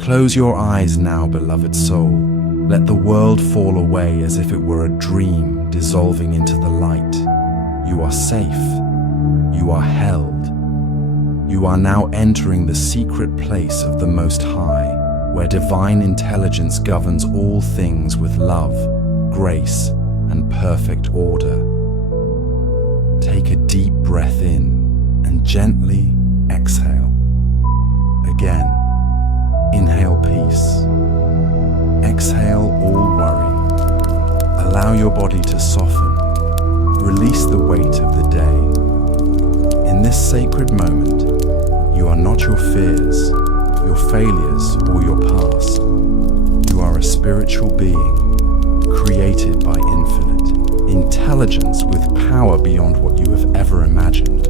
Close your eyes now, beloved soul. Let the world fall away as if it were a dream dissolving into the light. You are safe. You are held. You are now entering the secret place of the Most High, where divine intelligence governs all things with love, grace, and perfect order. Take a deep breath in and gently exhale. Again, inhale peace. Exhale all worry. Allow your body to soften. Release the weight of the day. In this sacred moment, you are not your fears, your failures, or your past. You are a spiritual being, created by infinite intelligence with power beyond what you have ever imagined.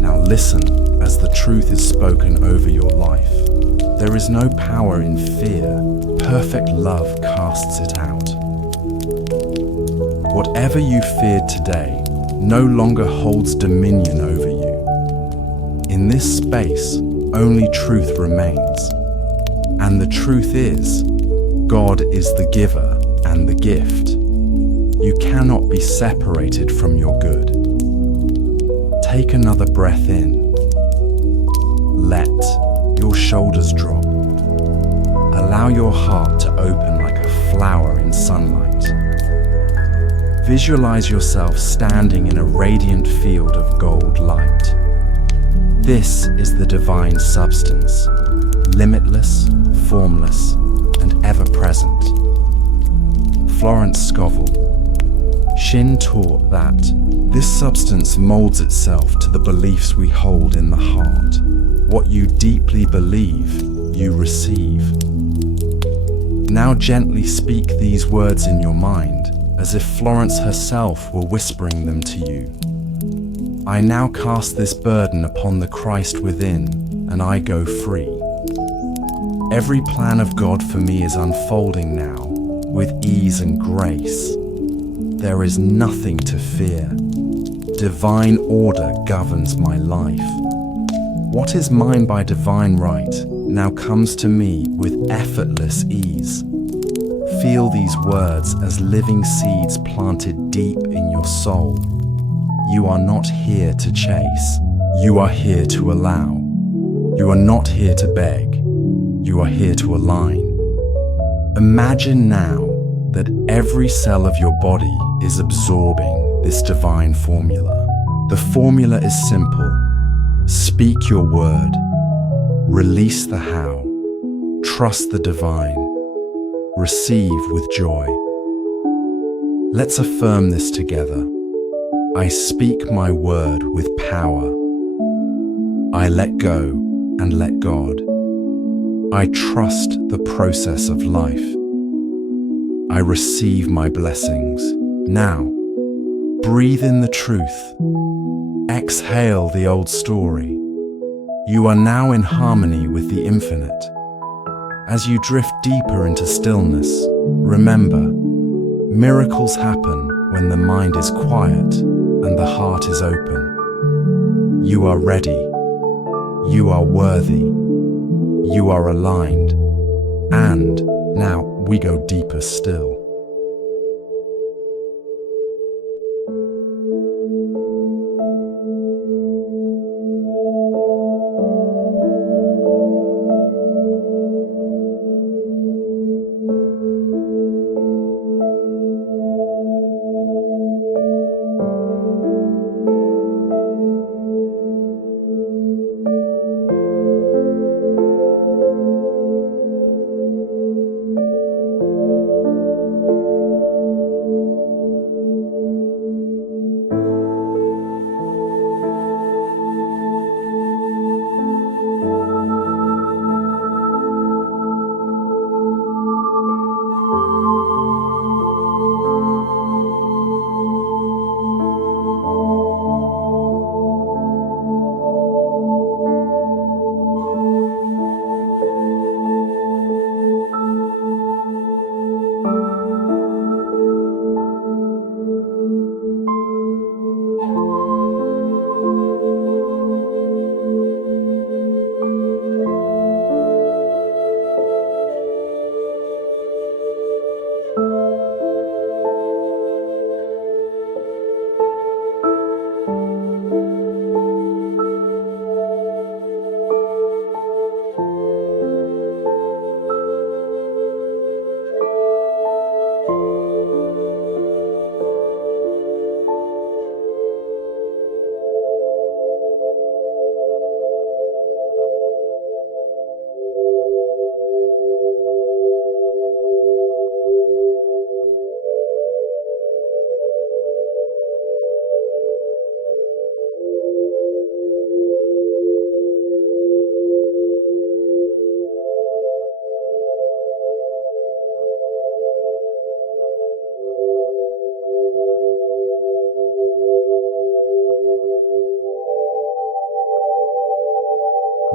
Now listen as the truth is spoken over your life. There is no power in fear. Perfect love casts it out. Whatever you feared today no longer holds dominion over you. In this space, only truth remains. And the truth is, God is the giver and the gift. You cannot be separated from your good. Take another breath in. Let your shoulders drop. Allow your heart to open like a flower in sunlight. Visualize yourself standing in a radiant field of gold light. This is the divine substance, limitless, formless, and ever-present. Florence Scovel Shinn taught that this substance molds itself to the beliefs we hold in the heart. What you deeply believe, you receive. Now gently speak these words in your mind, as if Florence herself were whispering them to you. I now cast this burden upon the Christ within, and I go free. Every plan of God for me is unfolding now, with ease and grace. There is nothing to fear. Divine order governs my life. What is mine by divine right now comes to me with effortless ease. Feel these words as living seeds planted deep in your soul. You are not here to chase. You are here to allow. You are not here to beg. You are here to align. Imagine now that every cell of your body is absorbing this divine formula. The formula is simple. Speak your word. Release the how. Trust the divine. Receive with joy. Let's affirm this together. I speak my word with power. I let go and let God. I trust the process of life. I receive my blessings. Now, breathe in the truth. Exhale the old story. You are now in harmony with the infinite. As you drift deeper into stillness, remember, miracles happen when the mind is quiet and the heart is open. You are ready. You are worthy. You are aligned. And now we go deeper still.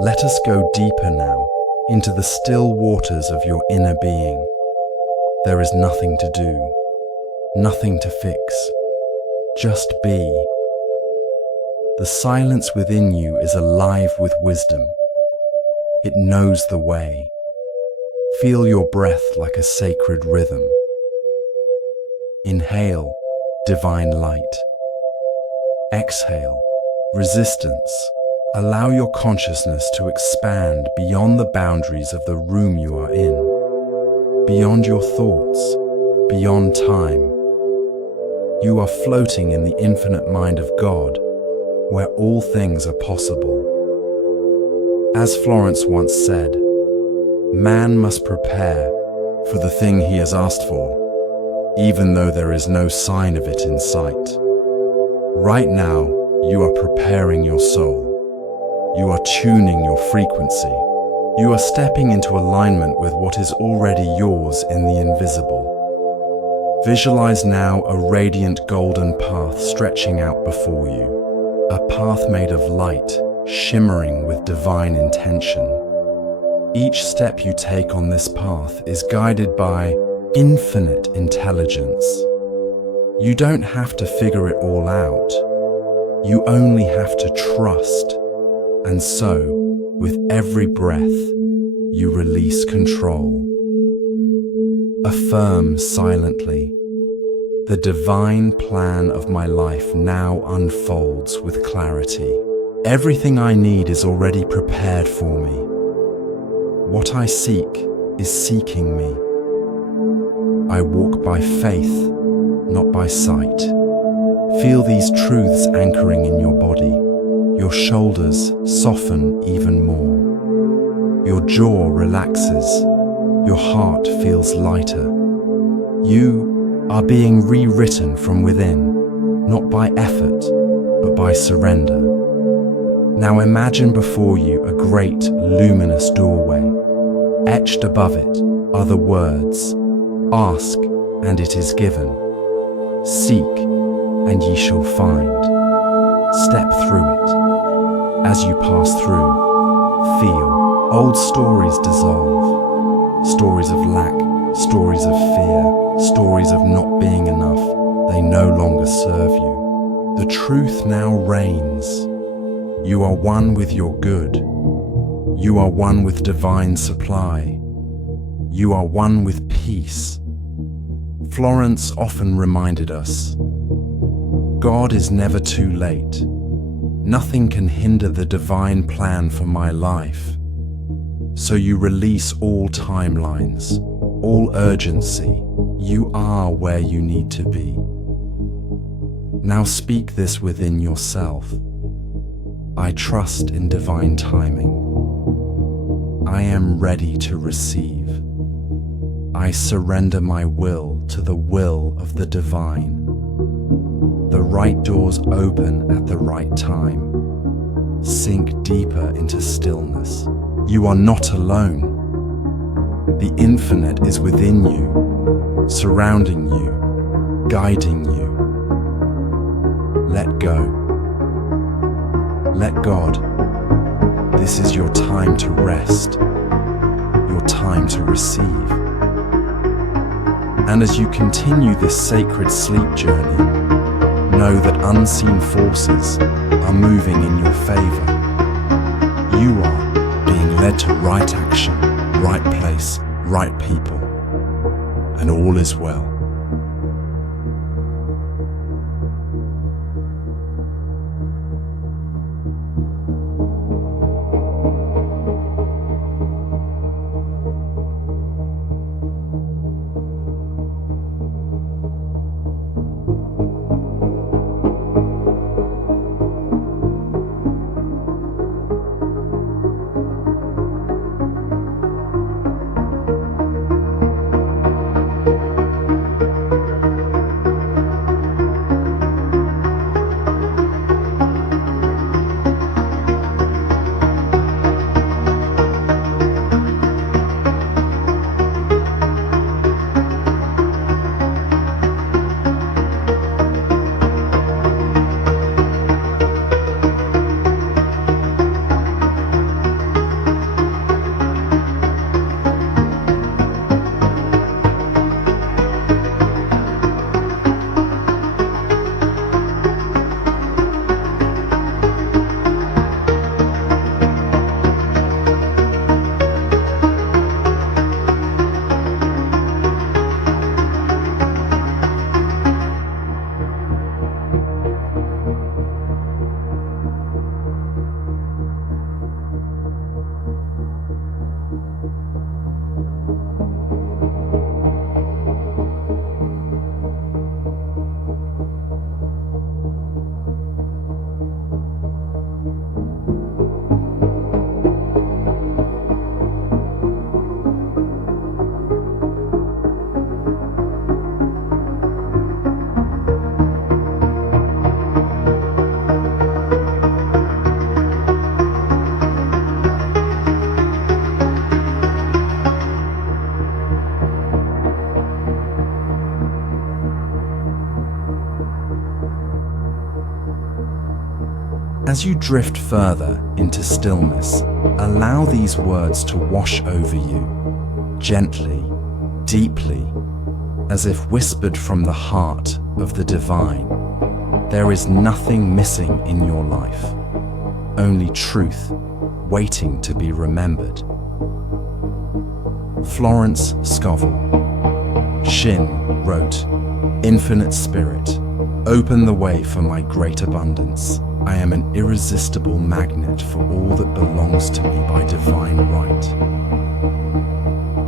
Let us go deeper now into the still waters of your inner being. There is nothing to do, nothing to fix. Just be. The silence within you is alive with wisdom. It knows the way. Feel your breath like a sacred rhythm. Inhale, divine light. Exhale, resistance. Allow your consciousness to expand beyond the boundaries of the room you are in, beyond your thoughts, beyond time. You are floating in the infinite mind of God, where all things are possible. As Florence once said, man must prepare for the thing he has asked for, even though there is no sign of it in sight. Right now, you are preparing your soul. You are tuning your frequency. You are stepping into alignment with what is already yours in the invisible. Visualize now a radiant golden path stretching out before you, a path made of light, shimmering with divine intention. Each step you take on this path is guided by infinite intelligence. You don't have to figure it all out. You only have to trust. And so, with every breath, you release control. Affirm silently, the divine plan of my life now unfolds with clarity. Everything I need is already prepared for me. What I seek is seeking me. I walk by faith, not by sight. Feel these truths anchoring in your body. Your shoulders soften even more. Your jaw relaxes. Your heart feels lighter. You are being rewritten from within, not by effort, but by surrender. Now imagine before you a great luminous doorway. Etched above it are the words, "Ask, and it is given. Seek, and ye shall find." Step through it. As you pass through, feel old stories dissolve. Stories of lack, stories of fear, stories of not being enough. They no longer serve you. The truth now reigns. You are one with your good. You are one with divine supply. You are one with peace. Florence often reminded us, God is never too late. Nothing can hinder the divine plan for my life. So you release all timelines, all urgency. You are where you need to be. Now speak this within yourself. I trust in divine timing. I am ready to receive. I surrender my will to the will of the divine. The right doors open at the right time. Sink deeper into stillness. You are not alone. The infinite is within you, surrounding you, guiding you. Let go. Let God. This is your time to rest, your time to receive. And as you continue this sacred sleep journey, know that unseen forces are moving in your favor. You are being led to right action, right place, right people, and all is well. As you drift further into stillness, allow these words to wash over you, gently, deeply, as if whispered from the heart of the divine. There is nothing missing in your life, only truth waiting to be remembered. Florence Scovel Shinn wrote, "Infinite Spirit, open the way for my great abundance. I am an irresistible magnet for all that belongs to me by divine right."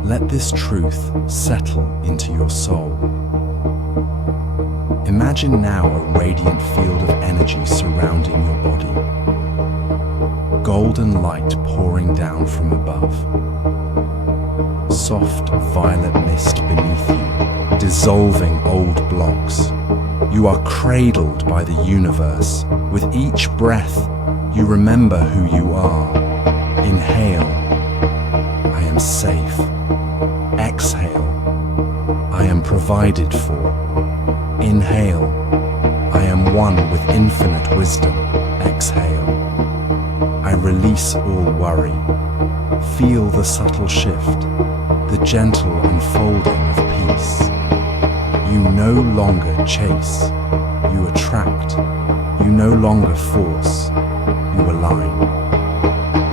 Let this truth settle into your soul. Imagine now a radiant field of energy surrounding your body. Golden light pouring down from above. Soft violet mist beneath you, dissolving old blocks. You are cradled by the universe. With each breath, you remember who you are. Inhale, I am safe. Exhale, I am provided for. Inhale, I am one with infinite wisdom. Exhale, I release all worry. Feel the subtle shift, the gentle unfolding of peace. You no longer chase, you attract. You no longer force, you align.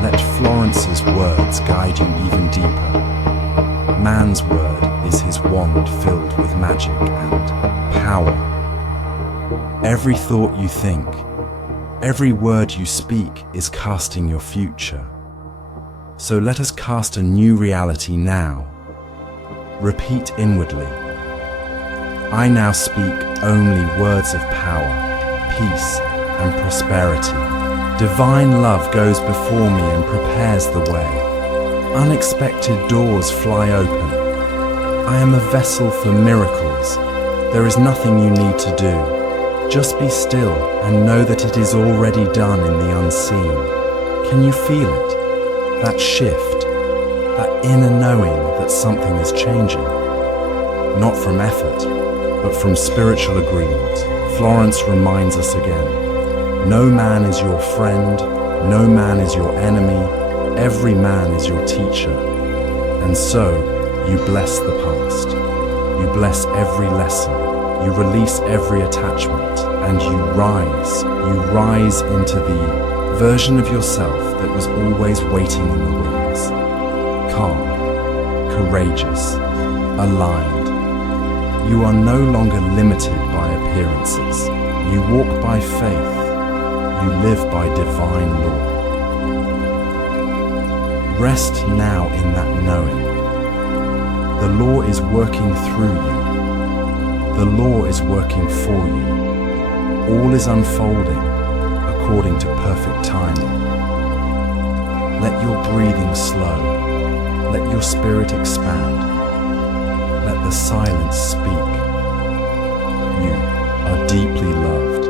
Let Florence's words guide you even deeper. Man's word is his wand filled with magic and power. Every thought you think, every word you speak is casting your future. So let us cast a new reality now. Repeat inwardly. I now speak only words of power, peace and prosperity. Divine love goes before me and prepares the way. Unexpected doors fly open. I am a vessel for miracles. There is nothing you need to do. Just be still and know that it is already done in the unseen. Can you feel it? That shift, that inner knowing that something is changing. Not from effort, but from spiritual agreement. Florence reminds us again, no man is your friend, no man is your enemy, every man is your teacher. And so, you bless the past, you bless every lesson, you release every attachment, and you rise into the version of yourself that was always waiting in the wings. Calm, courageous, aligned. You are no longer limited by appearances. You walk by faith. You live by divine law. Rest now in that knowing. The law is working through you. The law is working for you. All is unfolding according to perfect timing. Let your breathing slow. Let your spirit expand. Let the silence speak. You are deeply loved.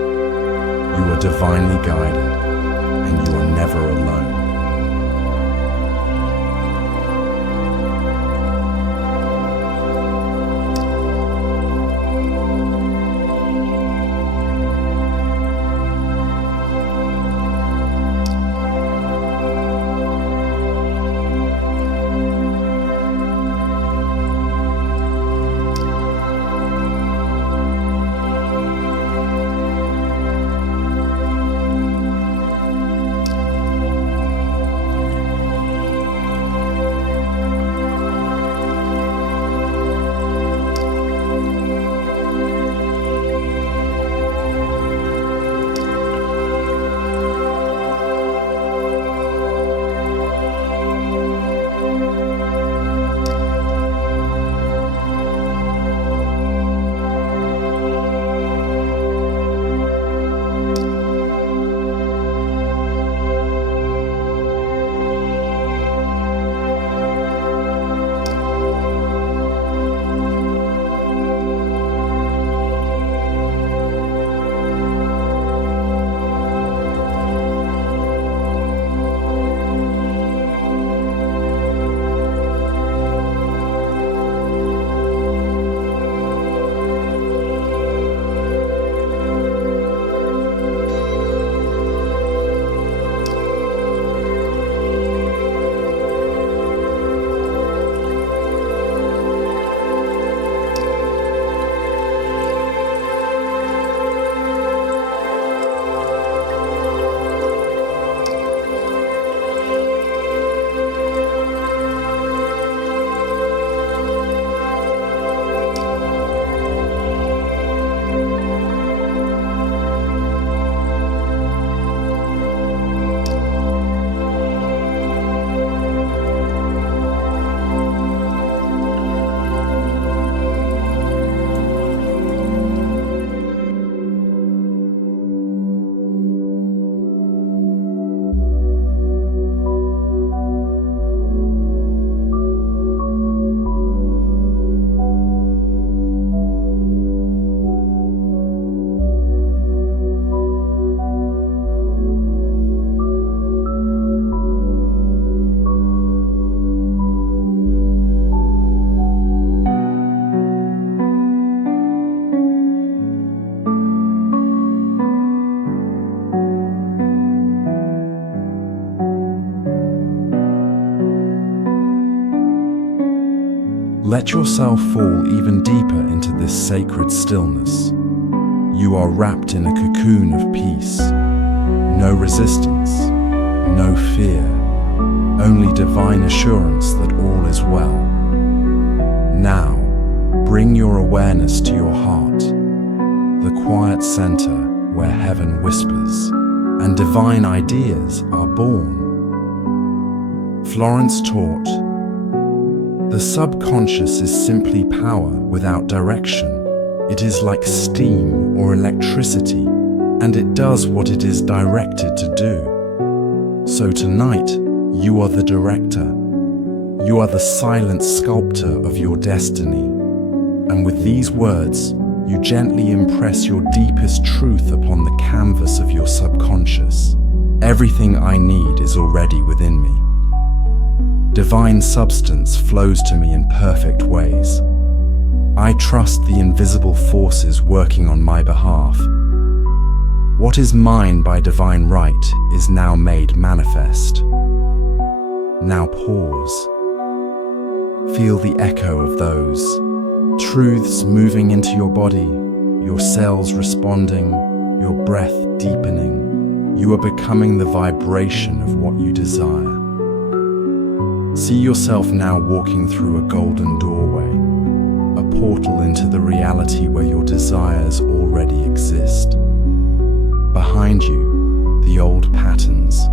You are divinely guided, and you are never alone. Let yourself fall even deeper into this sacred stillness. You are wrapped in a cocoon of peace. No resistance, no fear, only divine assurance that all is well. Now, bring your awareness to your heart, the quiet center where heaven whispers and divine ideas are born. Florence taught, the subconscious is simply power without direction. It is like steam or electricity, and it does what it is directed to do. So tonight, you are the director. You are the silent sculptor of your destiny. And with these words, you gently impress your deepest truth upon the canvas of your subconscious. Everything I need is already within me. Divine substance flows to me in perfect ways. I trust the invisible forces working on my behalf. What is mine by divine right is now made manifest. Now pause. Feel the echo of those truths moving into your body, your cells responding, your breath deepening. You are becoming the vibration of what you desire. See yourself now walking through a golden doorway, a portal into the reality where your desires already exist. Behind you, the old patterns,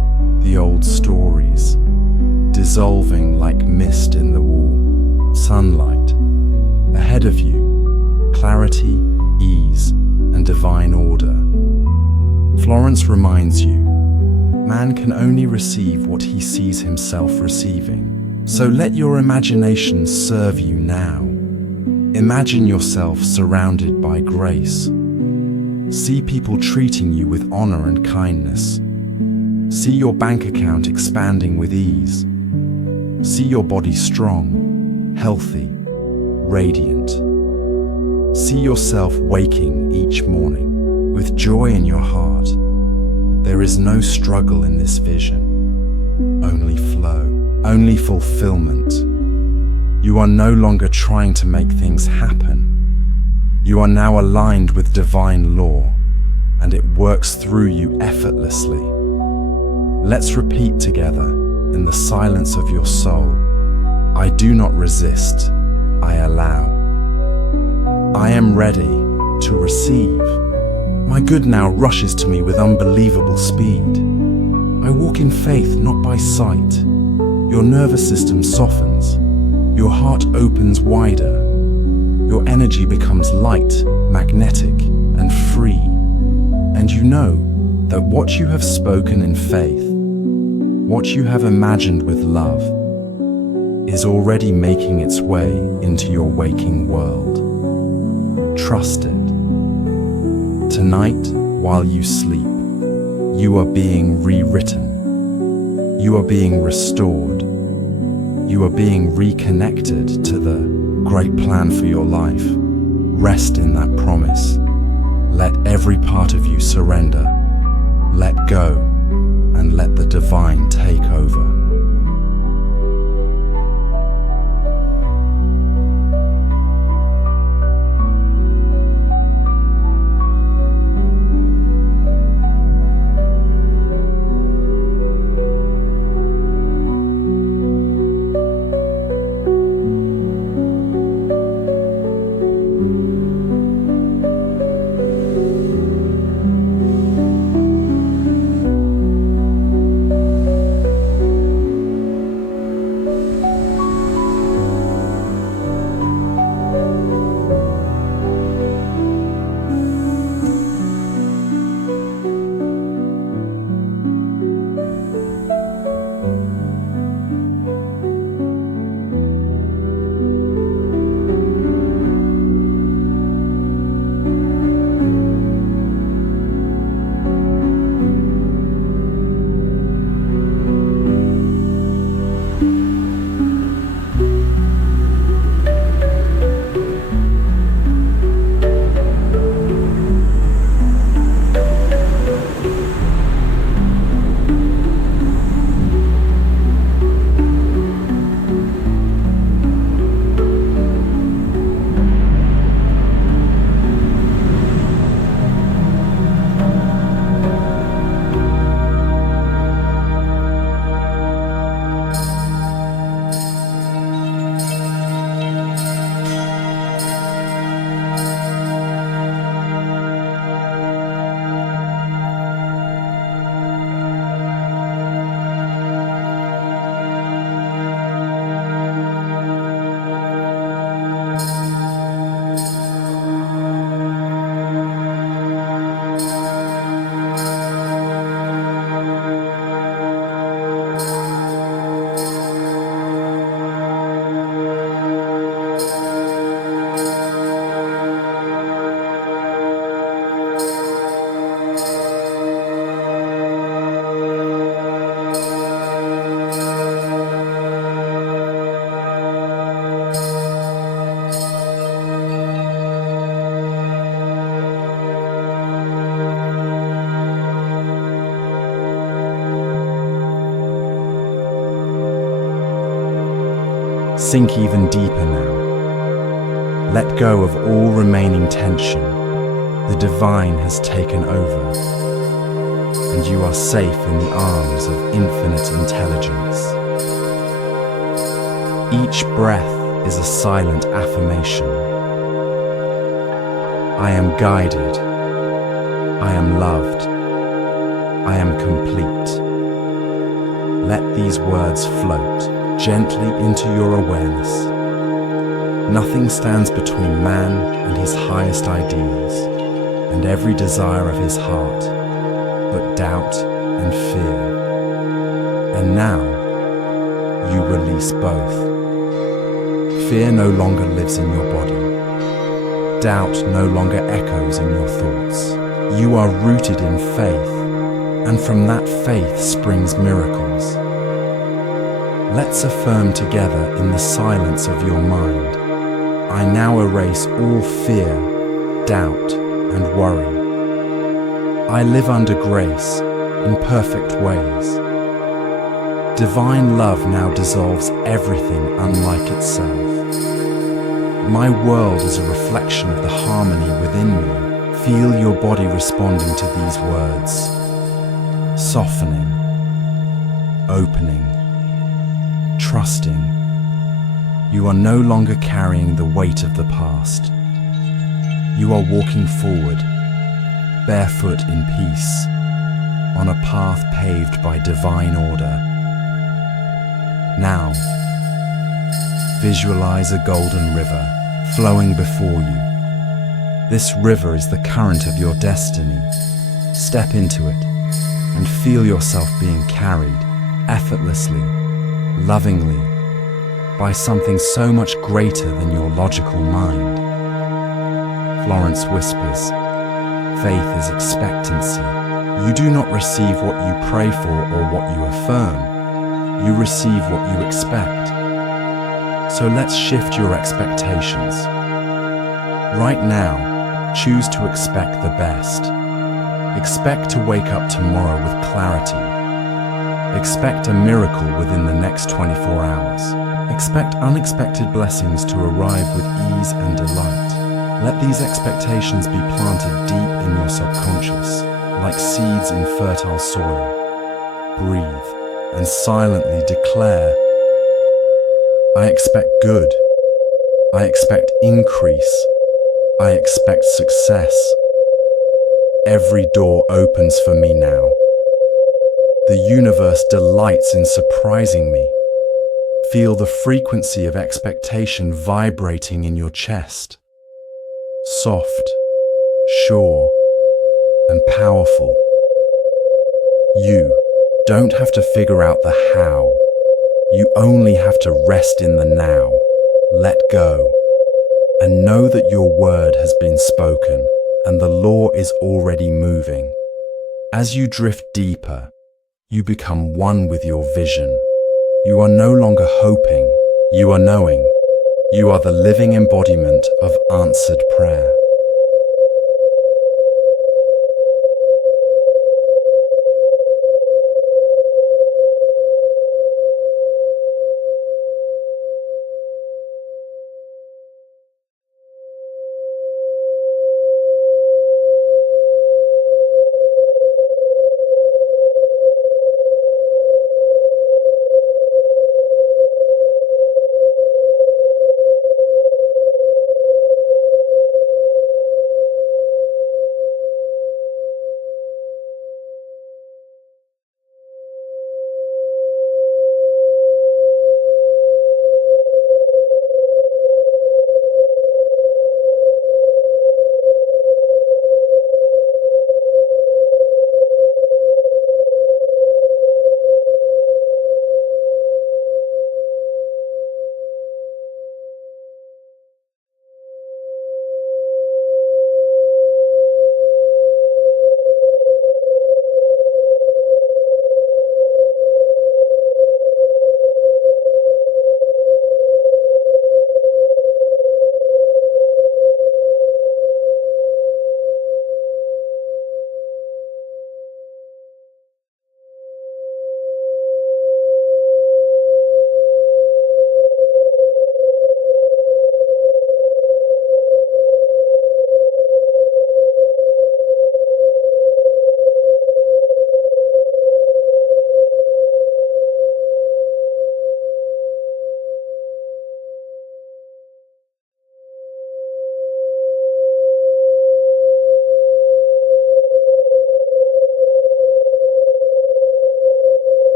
the old stories, dissolving like mist in the wall. Sunlight. Ahead of you, clarity, ease, and divine order. Florence reminds you, man can only receive what he sees himself receiving. So let your imagination serve you now. Imagine yourself surrounded by grace. See people treating you with honor and kindness. See your bank account expanding with ease. See your body strong, healthy, radiant. See yourself waking each morning with joy in your heart. There is no struggle in this vision, only flow, only fulfillment. You are no longer trying to make things happen. You are now aligned with divine law, and it works through you effortlessly. Let's repeat together in the silence of your soul. I do not resist, I allow. I am ready to receive. My good now rushes to me with unbelievable speed. I walk in faith, not by sight. Your nervous system softens. Your heart opens wider. Your energy becomes light, magnetic, and free. And you know that what you have spoken in faith, what you have imagined with love, is already making its way into your waking world. Trust it. Tonight, while you sleep, you are being rewritten. You are being restored. You are being reconnected to the great plan for your life. Rest in that promise. Let every part of you surrender. Let go and let the divine take over. Sink even deeper now. Let go of all remaining tension. The divine has taken over, and you are safe in the arms of infinite intelligence. Each breath is a silent affirmation. I am guided. I am loved. I am complete. Let these words float gently into your awareness. Nothing stands between man and his highest ideals and every desire of his heart but doubt and fear. And now you release both. Fear no longer lives in your body. Doubt no longer echoes in your thoughts. You are rooted in faith, and from that faith springs miracles. Let's affirm together in the silence of your mind. I now erase all fear, doubt, and worry. I live under grace in perfect ways. Divine love now dissolves everything unlike itself. My world is a reflection of the harmony within me. Feel your body responding to these words. Softening, opening, trusting. You are no longer carrying the weight of the past. You are walking forward, barefoot in peace, on a path paved by divine order. Now, visualize a golden river flowing before you. This river is the current of your destiny. Step into it and feel yourself being carried effortlessly, lovingly, by something so much greater than your logical mind. Florence whispers, faith is expectancy. You do not receive what you pray for or what you affirm. You receive what you expect. So let's shift your expectations. Right now, choose to expect the best. Expect to wake up tomorrow with clarity. Expect a miracle within the next 24 hours. Expect unexpected blessings to arrive with ease and delight. Let these expectations be planted deep in your subconscious, like seeds in fertile soil. Breathe and silently declare, I expect good. I expect increase. I expect success. Every door opens for me now. The universe delights in surprising me. Feel the frequency of expectation vibrating in your chest. Soft, sure, and powerful. You don't have to figure out the how. You only have to rest in the now. Let go. And know that your word has been spoken and the law is already moving. As you drift deeper, you become one with your vision. You are no longer hoping, you are knowing. You are the living embodiment of answered prayer.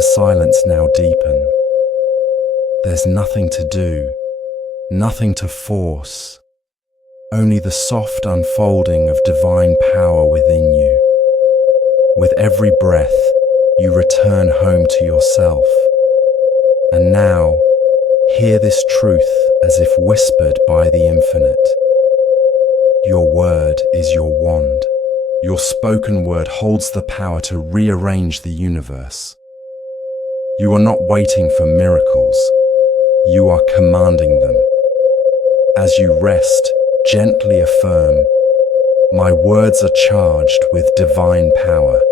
the silence now deepen. There's nothing to do, nothing to force, only the soft unfolding of divine power within you. With every breath, you return home to yourself. And now, hear this truth as if whispered by the infinite. Your word is your wand. Your spoken word holds the power to rearrange the universe. You are not waiting for miracles. You are commanding them. As you rest, gently affirm, "My words are charged with divine power.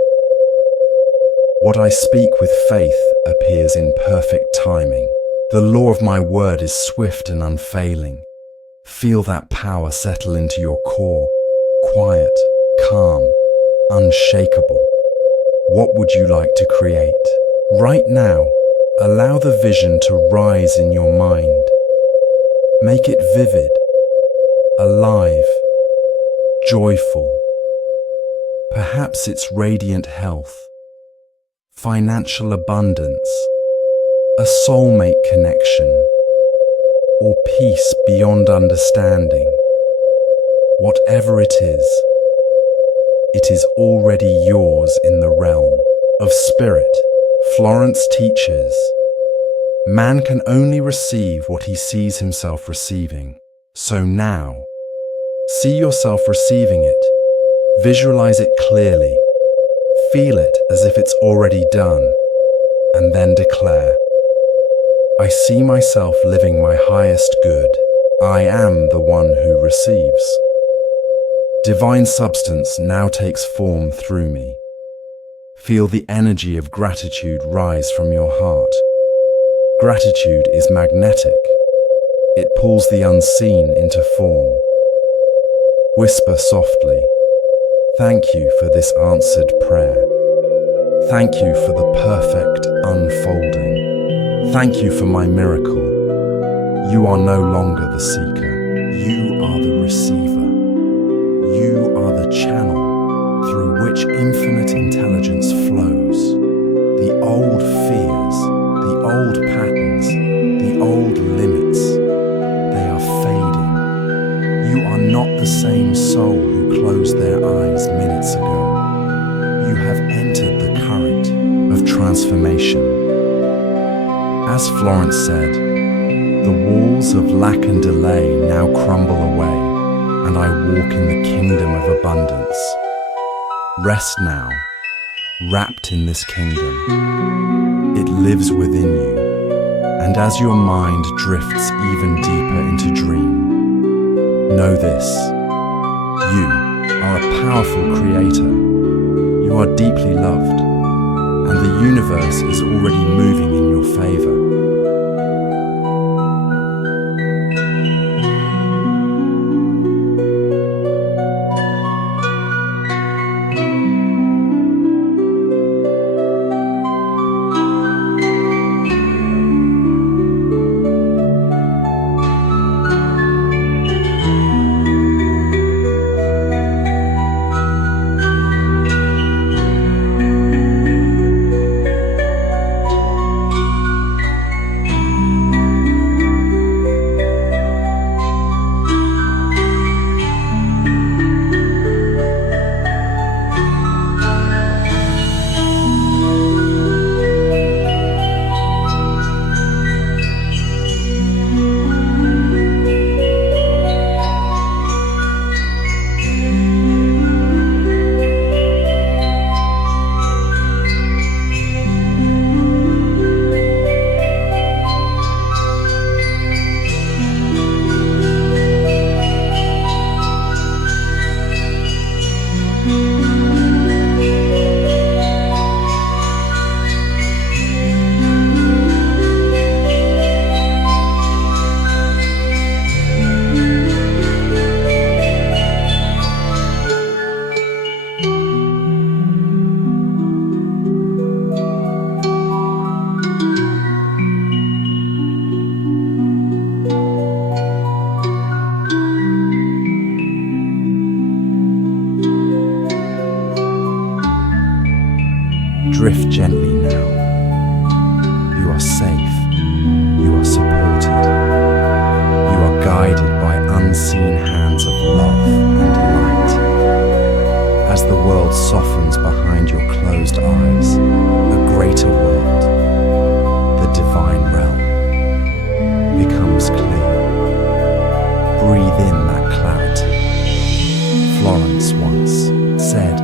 What I speak with faith appears in perfect timing. The law of my word is swift and unfailing." Feel that power settle into your core, quiet, calm, unshakable. What would you like to create? Right now, allow the vision to rise in your mind. Make it vivid, alive, joyful. Perhaps it's radiant health, financial abundance, a soulmate connection, or peace beyond understanding. Whatever it is already yours in the realm of spirit. Florence teaches, man can only receive what he sees himself receiving. So now, see yourself receiving it. Visualize it clearly. Feel it as if it's already done. And then declare, "I see myself living my highest good. I am the one who receives." Divine substance now takes form through me. Feel the energy of gratitude rise from your heart. Gratitude is magnetic. It pulls the unseen into form. Whisper softly, "Thank you for this answered prayer. Thank you for the perfect unfolding. Thank you for my miracle. You are no longer the seeker. You are the receiver. You are the channel through which infinite intelligence flows. The old fears, the old patterns, the old limits, they are fading. You are not the same soul who closed their eyes minutes ago. You have entered the current of transformation. As Florence said, the walls of lack and delay now crumble away, and I walk in the kingdom of abundance. Rest now, wrapped in this kingdom. It lives within you, and as your mind drifts even deeper into dream, know this: you are a powerful creator. You are deeply loved, and the universe is already moving in your favor. Drift gently now, vibrations of love and light. As the world softens behind your closed eyes, a greater world, the divine realm, becomes clear. Breathe in that clarity. Florence once said,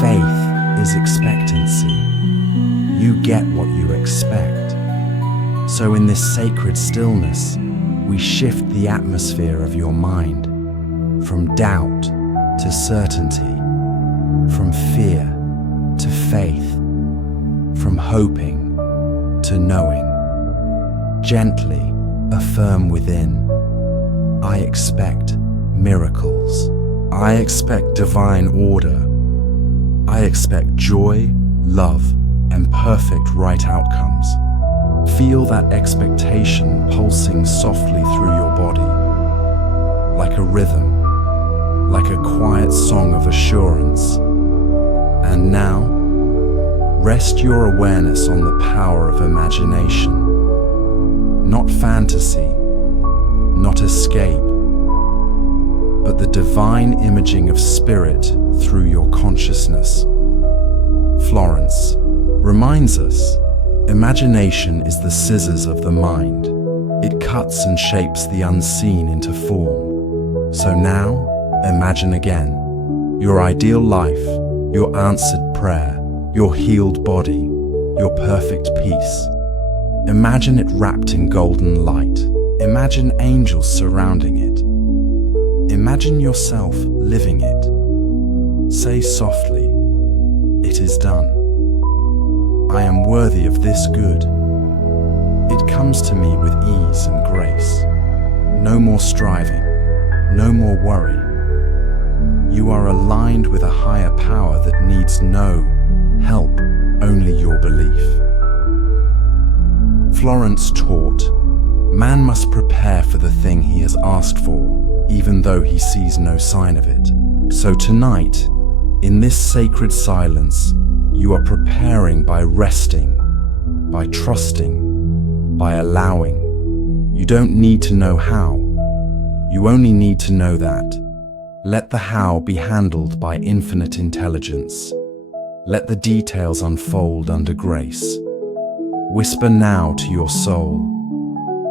"Faith is expectancy. You get what you expect." So in this sacred stillness, we shift the atmosphere of your mind from doubt to certainty, from fear to faith, from hoping to knowing. Gently affirm within, "I expect miracles. I expect divine order. I expect joy, love, and perfect right outcomes." Feel that expectation pulsing softly through your body, like a rhythm, like a quiet song of assurance. And now, rest your awareness on the power of imagination. Not fantasy, not escape, but the divine imaging of spirit through your consciousness. Florence reminds us, imagination is the scissors of the mind. It cuts and shapes the unseen into form. So now, imagine again, your ideal life, your answered prayer, your healed body, your perfect peace. Imagine it wrapped in golden light. Imagine angels surrounding it. Imagine yourself living it. Say softly, "It is done. I am worthy of this good. It comes to me with ease and grace. No more striving, no more worry. You are aligned with a higher power that needs no help, only your belief." Florence taught, man must prepare for the thing he has asked for, even though he sees no sign of it. So tonight, in this sacred silence, you are preparing by resting, by trusting, by allowing. You don't need to know how. You only need to know that. Let the how be handled by infinite intelligence. Let the details unfold under grace. Whisper now to your soul,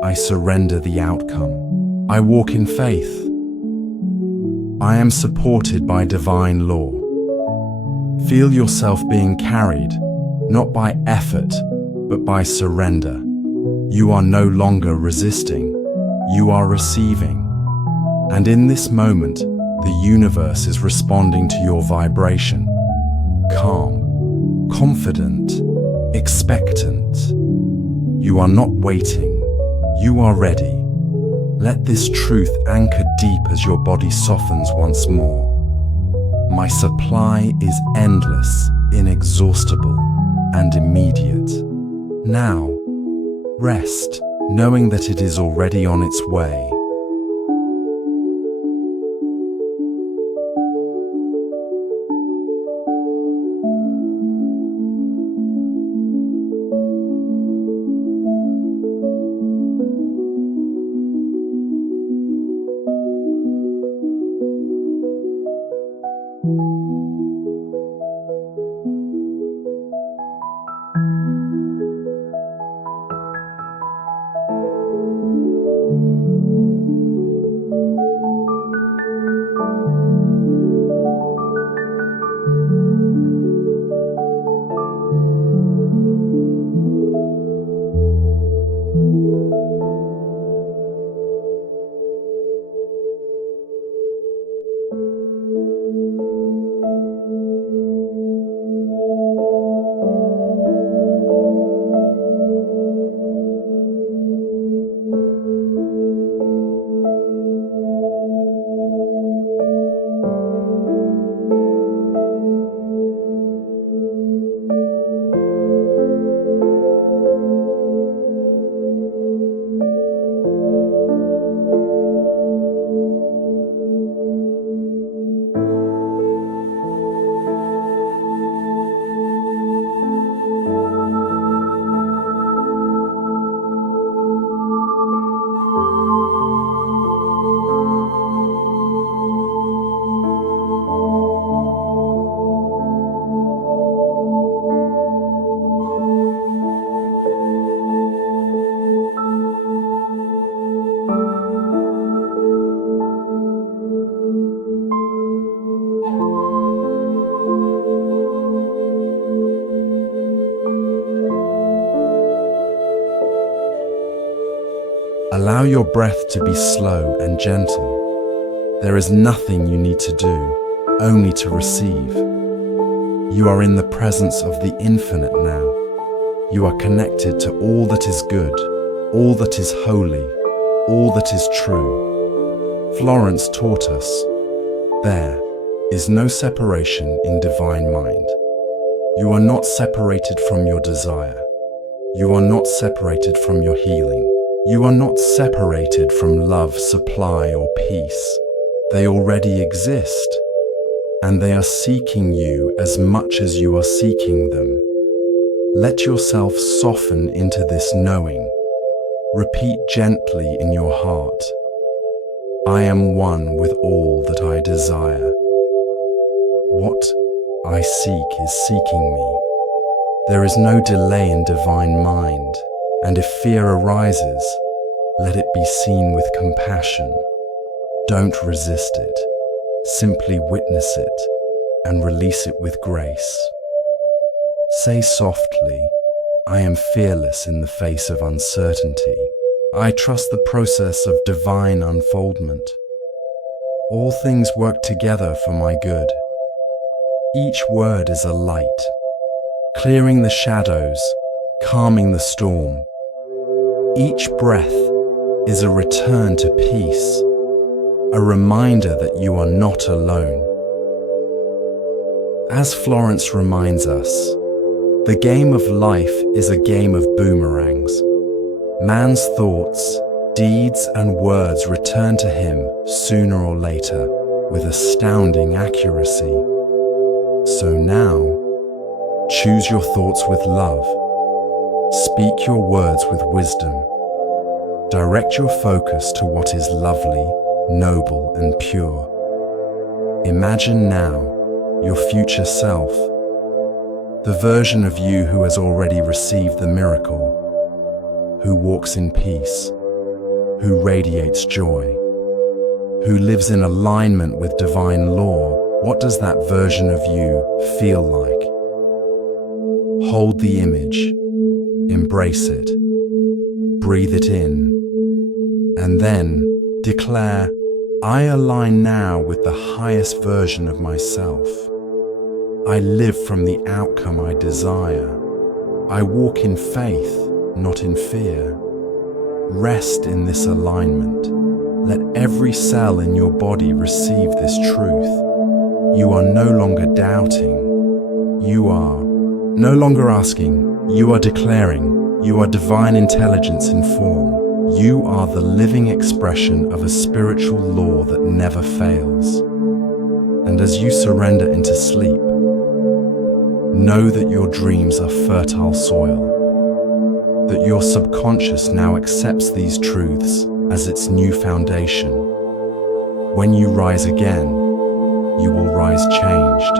"I surrender the outcome. I walk in faith. I am supported by divine law." Feel yourself being carried, not by effort, but by surrender. You are no longer resisting, you are receiving. And in this moment, the universe is responding to your vibration. Calm, confident, expectant. You are not waiting, you are ready. Let this truth anchor deep as your body softens once more. My supply is endless, inexhaustible, and immediate. Now, rest, knowing that it is already on its way. Allow your breath to be slow and gentle. There is nothing you need to do, only to receive. You are in the presence of the infinite now. You are connected to all that is good, all that is holy, all that is true. Florence taught us, there is no separation in divine mind. You are not separated from your desire. You are not separated from your healing. You are not separated from love, supply, or peace. They already exist, and they are seeking you as much as you are seeking them. Let yourself soften into this knowing. Repeat gently in your heart, I am one with all that I desire. What I seek is seeking me. There is no delay in divine mind, and if fear arises, let it be seen with compassion. Don't resist it. Simply witness it and release it with grace. Say softly, I am fearless in the face of uncertainty. I trust the process of divine unfoldment. All things work together for my good. Each word is a light, clearing the shadows, calming the storm. Each breath is a return to peace, a reminder that you are not alone. As Florence reminds us, the game of life is a game of boomerangs. Man's thoughts, deeds, and words return to him sooner or later with astounding accuracy. So now, choose your thoughts with love. Speak your words with wisdom. Direct your focus to what is lovely, noble, and pure. Imagine now your future self, the version of you who has already received the miracle, who walks in peace, who radiates joy, who lives in alignment with divine law. What does that version of you feel like? Hold the image, embrace it, breathe it in, and then declare, I align now with the highest version of myself. I live from the outcome I desire. I walk in faith, not in fear. Rest in this alignment. Let every cell in your body receive this truth. You are no longer doubting. You are no longer asking. You are declaring. You are divine intelligence in form. You are the living expression of a spiritual law that never fails. And as you surrender into sleep, know that your dreams are fertile soil, that your subconscious now accepts these truths as its new foundation. When you rise again, you will rise changed.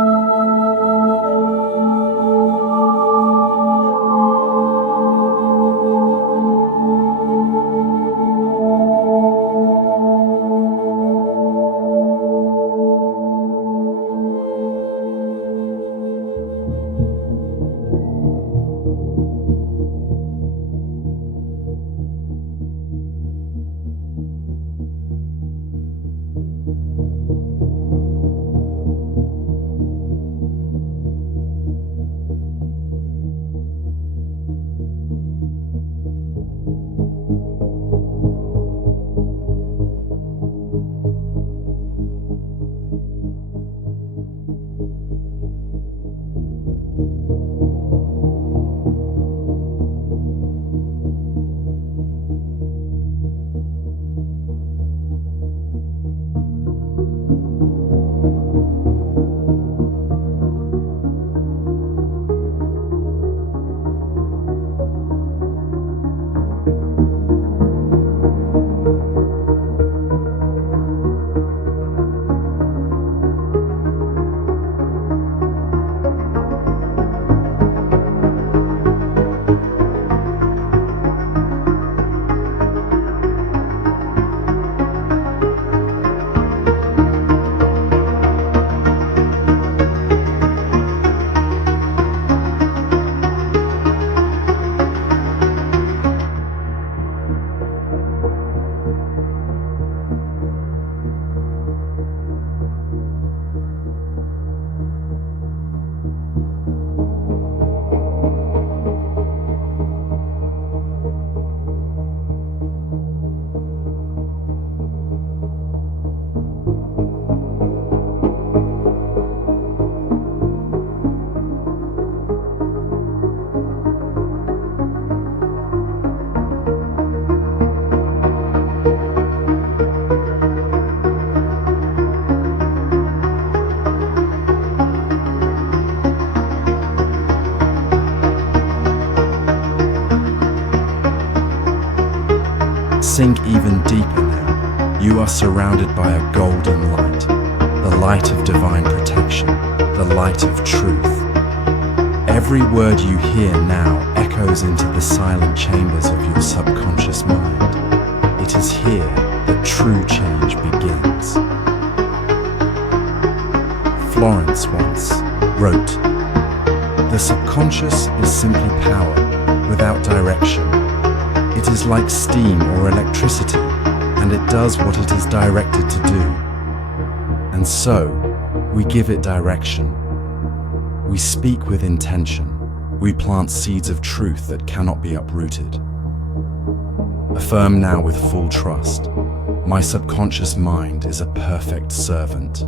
Sink even deeper now. You are surrounded by a golden light, the light of divine protection, the light of truth. Every word you hear now echoes into the silent chambers of your subconscious mind. It is here that true change begins. Florence once wrote, "The subconscious is simply power without direction. It is like steam or electricity, and it does what it is directed to do. And so, we give it direction. We speak with intention. We plant seeds of truth that cannot be uprooted. Affirm now with full trust, my subconscious mind is a perfect servant.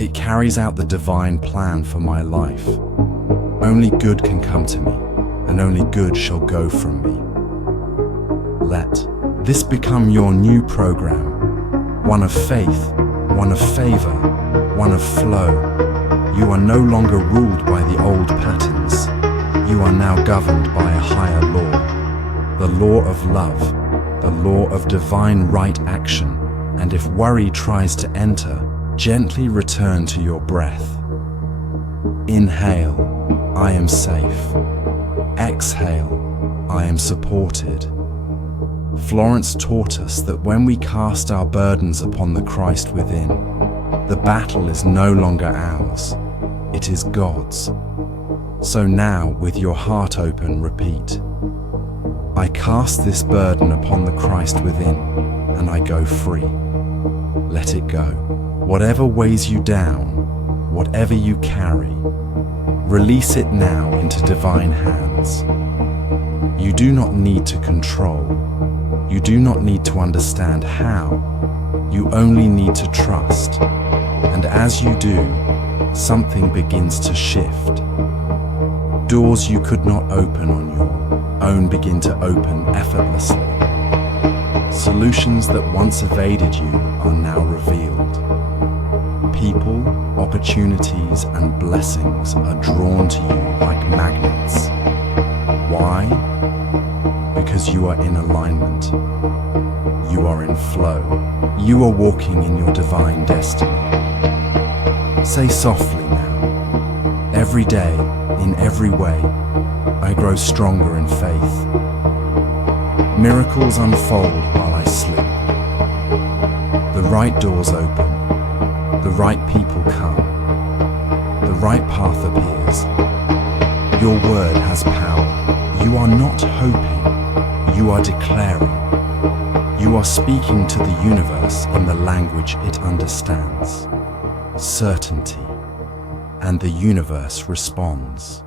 It carries out the divine plan for my life. Only good can come to me, and only good shall go from me. Let this become your new program, one of faith, one of favor, one of flow. You are no longer ruled by the old patterns. You are now governed by a higher law, the law of love, the law of divine right action. And if worry tries to enter, gently return to your breath. Inhale, I am safe. Exhale, I am supported." Florence taught us that when we cast our burdens upon the Christ within, the battle is no longer ours, it is God's. So now, with your heart open, repeat, "I cast this burden upon the Christ within, and I go free." Let it go. Whatever weighs you down, whatever you carry, release it now into divine hands. You do not need to control. You do not need to understand how. You only need to trust. And as you do, something begins to shift. Doors you could not open on your own begin to open effortlessly. Solutions that once evaded you are now revealed. People, opportunities, and blessings are drawn to you like magnets. Why? Because you are in alignment. You are in flow. You are walking in your divine destiny. Say softly now, every day, in every way, I grow stronger in faith. Miracles unfold while I sleep. The right doors open. The right people come. The right path appears. Your word has power. You are not hoping. You are declaring. You are speaking to the universe in the language it understands. Certainty. And the universe responds.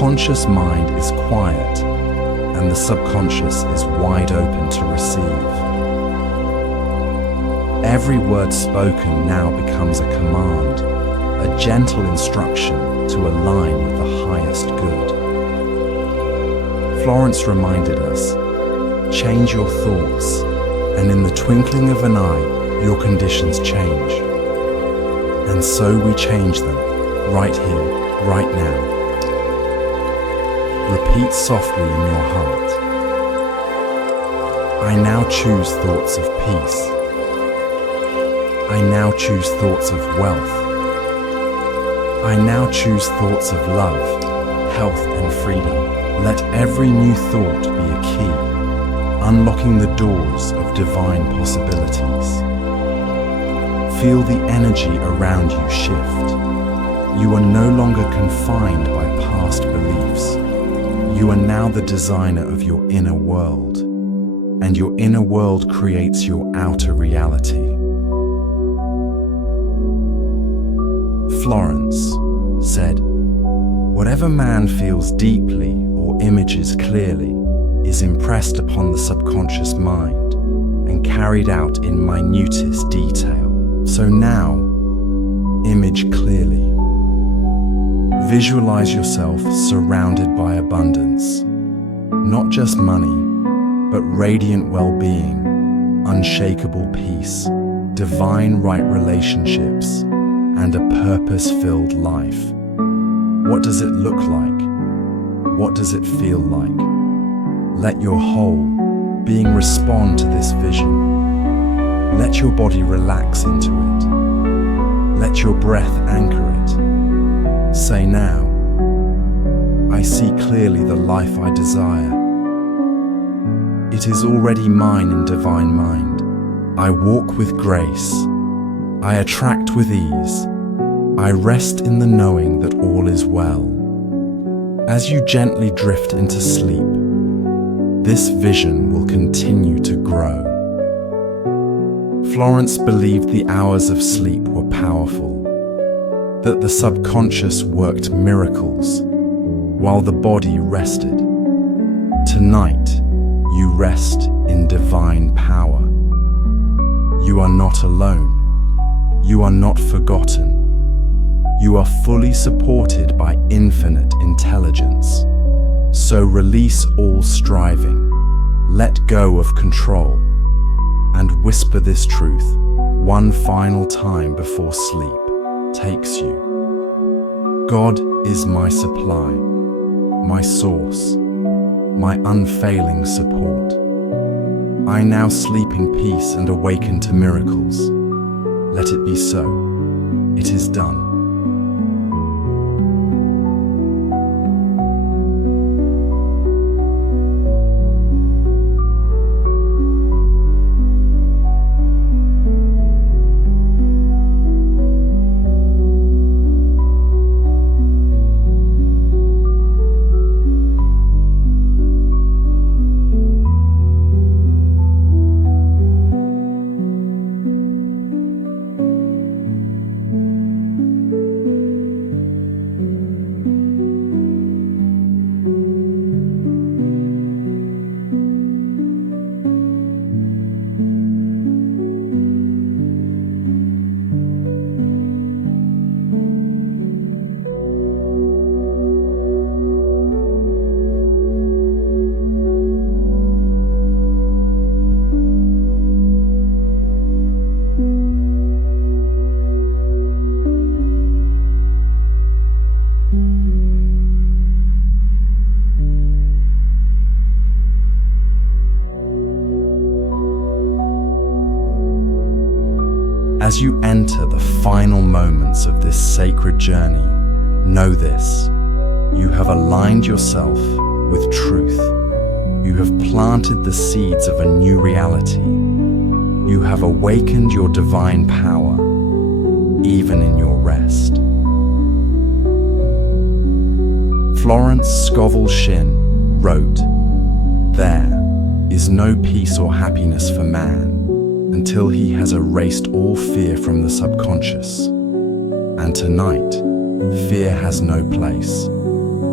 conscious mind is quiet and the subconscious is wide open to receive. Every word spoken now becomes a command, a gentle instruction to align with the highest good. Florence reminded us, change your thoughts, and in the twinkling of an eye, your conditions change. And so we change them, right here, right now. Repeat softly in your heart. I now choose thoughts of peace. I now choose thoughts of wealth. I now choose thoughts of love, health and freedom. Let every new thought be a key, unlocking the doors of divine possibilities. Feel the energy around you shift. You are no longer confined by past beliefs. You are now the designer of your inner world, and your inner world creates your outer reality. Florence said, "Whatever man feels deeply or images clearly is impressed upon the subconscious mind and carried out in minutest detail. So now, image clearly. Visualize yourself surrounded by abundance, not just money, but radiant well-being, unshakable peace, divine right relationships, and a purpose-filled life. What does it look like? What does it feel like? Let your whole being respond to this vision. Let your body relax into it. Let your breath anchor it. Say now, I see clearly the life I desire. It is already mine in divine mind. I walk with grace. I attract with ease. I rest in the knowing that all is well. As you gently drift into sleep, this vision will continue to grow. Florence believed the hours of sleep were powerful, that the subconscious worked miracles while the body rested. Tonight, you rest in divine power. You are not alone. You are not forgotten. You are fully supported by infinite intelligence. So release all striving, let go of control, and whisper this truth one final time before sleep takes you. God is my supply, my source, my unfailing support. I now sleep in peace and awaken to miracles. Let it be so. It is done. As you enter the final moments of this sacred journey, know this: you have aligned yourself with truth. You have planted the seeds of a new reality. You have awakened your divine power, even in your rest. Florence Scovel Shinn wrote, "There is no peace or happiness for man until he has erased all fear from the subconscious. And tonight, fear has no place,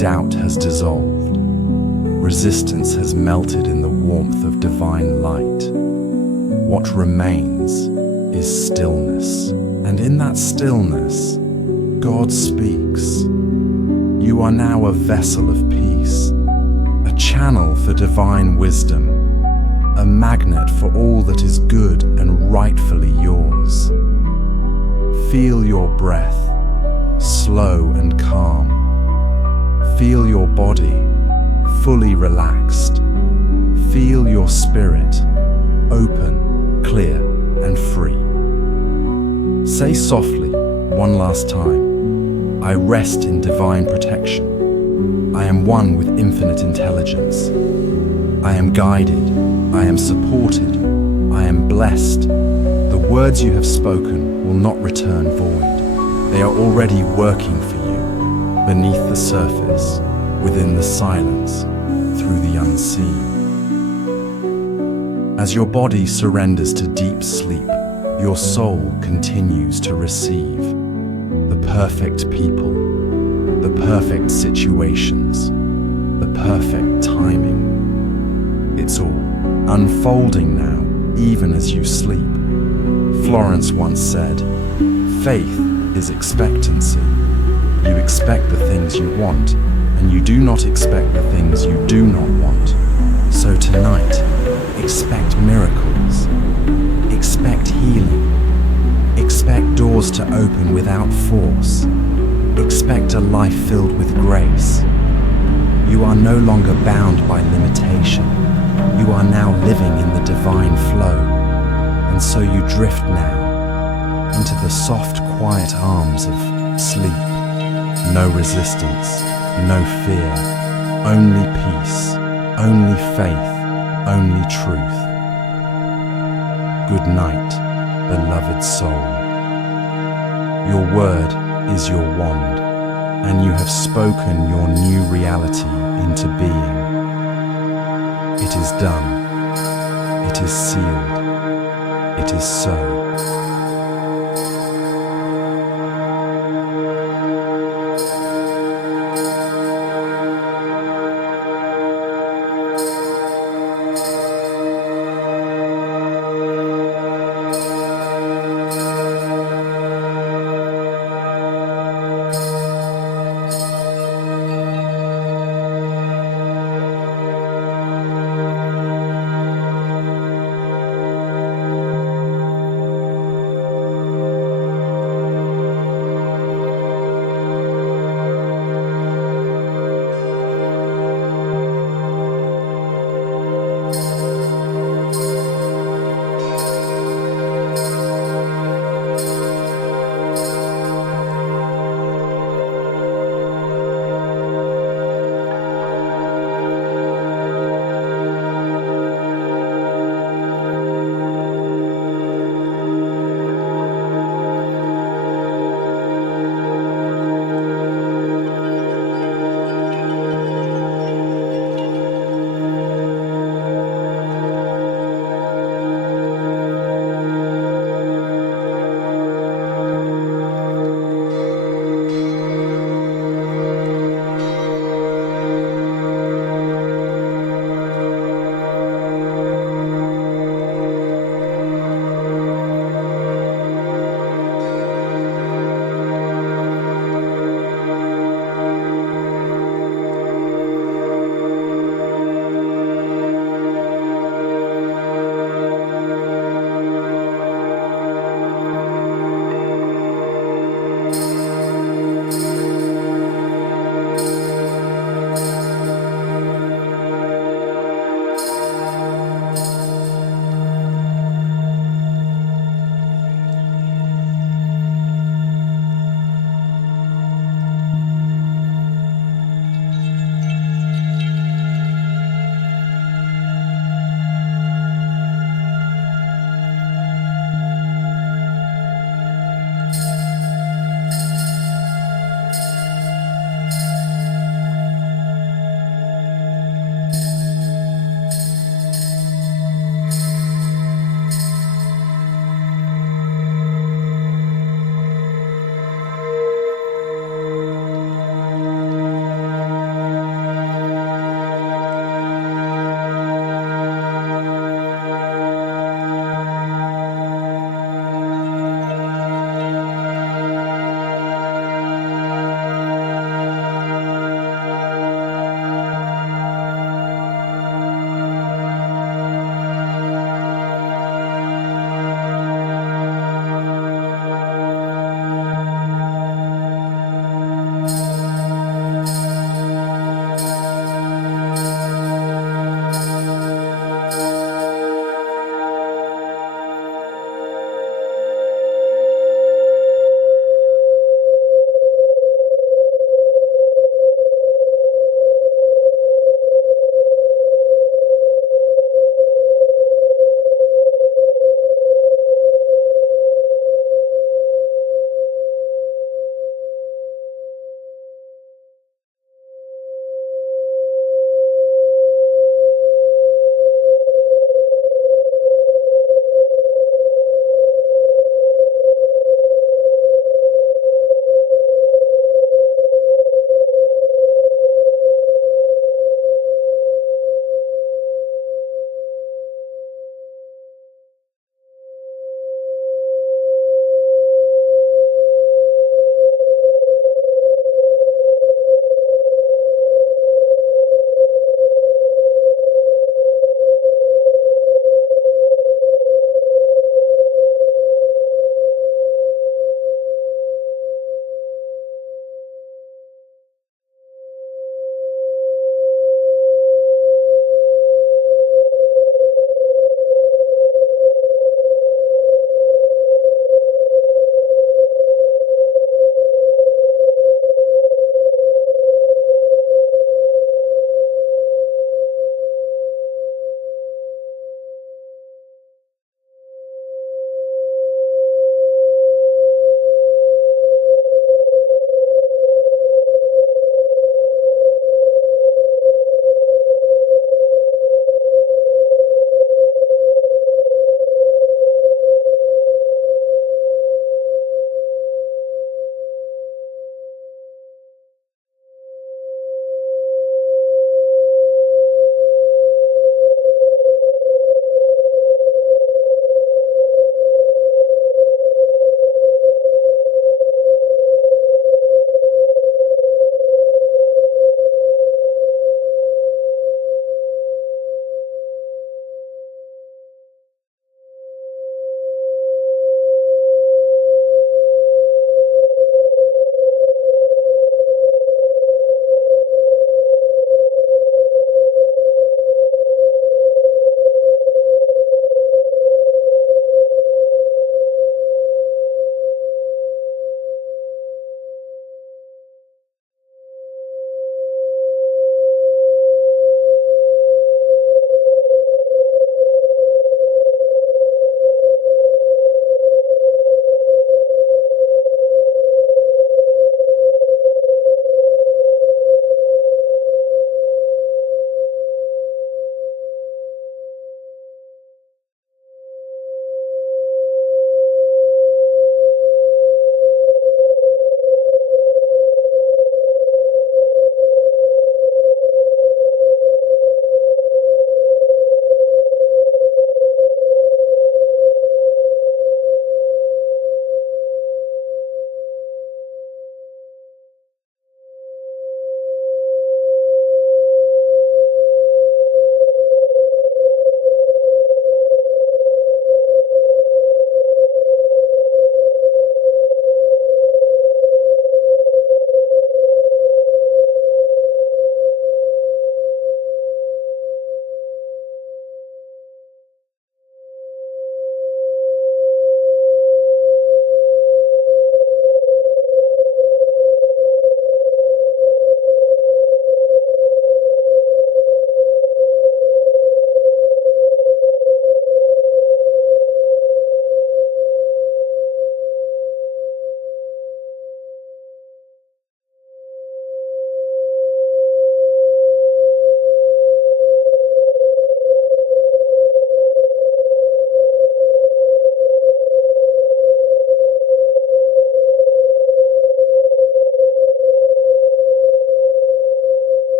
Doubt has dissolved. Resistance has melted in the warmth of divine light. What remains is stillness. And in that stillness, God speaks. You are now a vessel of peace, a channel for divine wisdom, a magnet for all that is good and rightfully yours. Feel your breath, slow and calm. Feel your body, fully relaxed. Feel your spirit, open, clear, and free. Say softly, one last time, I rest in divine protection. I am one with infinite intelligence. I am guided. I am supported. I am blessed. The words you have spoken will not return void. They are already working for you, beneath the surface, within the silence, through the unseen. As your body surrenders to deep sleep, your soul continues to receive the perfect people, the perfect situations, the perfect timing. It's all unfolding now, even as you sleep. Florence once said, faith is expectancy. You expect the things you want, and you do not expect the things you do not want. So tonight, expect miracles. Expect healing. Expect doors to open without force. Expect a life filled with grace. You are no longer bound by limitation. You are now living in the divine flow. And so you drift now into the soft, quiet arms of sleep. No resistance, no fear, only peace, only faith, only truth. Good night, beloved soul. Your word is your wand, and you have spoken your new reality into being. It is done. It is sealed. It is so.